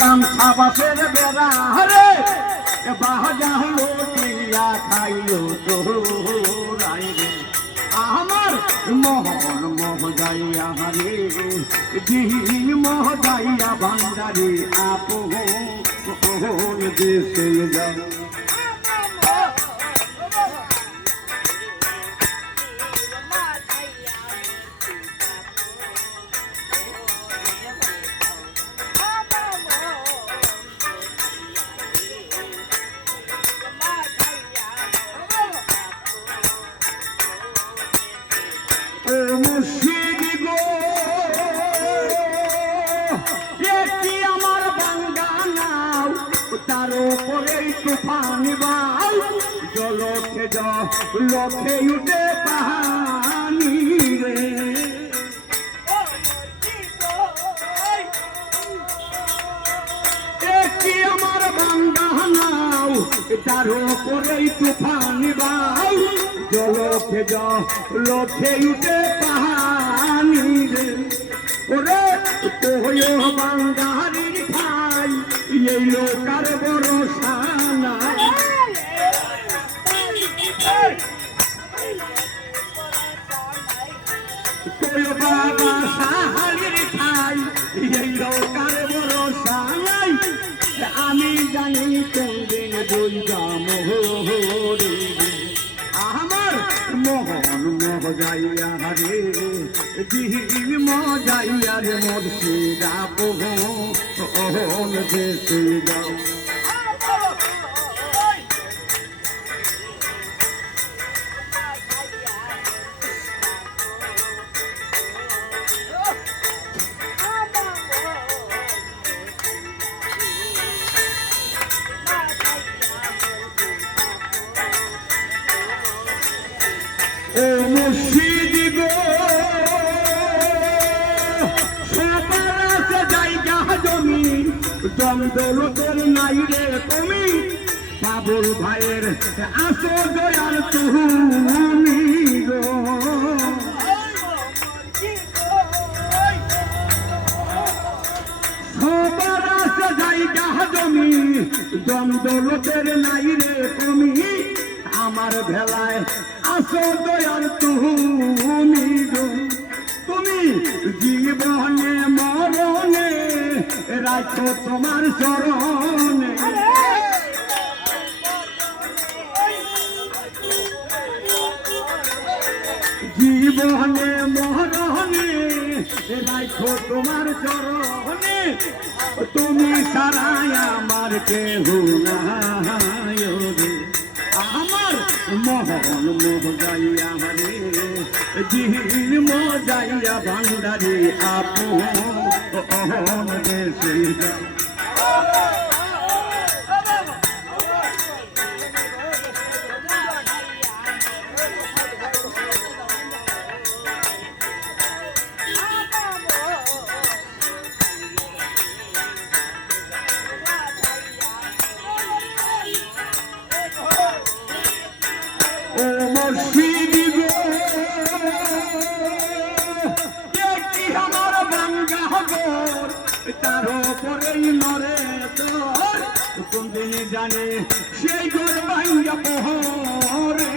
কামছা বাসের বেড়া রে বাজা লটিয়া খাইলো তোরাই রে আমার মোহন মোহ যাইয়া রে দিন মোহ যাইয়া ভান্ডারি আপন দেশে যাও আমার বাঙ্গানাও তার উপরে তুফান বাউ জলকে লক্ষে উঠে পানি রে আমার বাঙ্গানাও তার উপরে তুফান বাউ জলকে লক্ষে উঠে পানি রে ওরে তোয় বাঙ্গারির খাই এই লোকার ভরসা নাই তোয় বাবা সাহারির খাই এই লোকার ভরসা নাই আমি জানি কোন দিন দুইটা মোহরে আমার মোহন মোহ যাইয়া রে দিন মজাইয়া রে মুর্শিদা মোহন দেশে যাও ও মুর্শিদ গো সবার আছে জায়গা জমি দমদৌলতের নাই রে কমি বাবুল ভাইয়ের আসো দয়াল তুমি গো সবার আছে জায়গা জমি দমদৌলতের নাই রে কমি আমার ভেলায় আসো দয়াল তুমি গো তুমি জীবনে মরণে রাখো তোমার চরণে জীবনে মরণে রাখো তোমার চরণে তুমি সারাই আমার কেহ নাই রে আমার মোহন মোহ যাইয়া রে দিন মজাইয়া ভান্ডারি আপন দেশে যাও ও মুর্শিদ গো দেখি আমার বাঙ্গা ঘর তার উপরেই নরে তোর কোন দিন জানে সেই ঘর ভাঙ্গা পহরে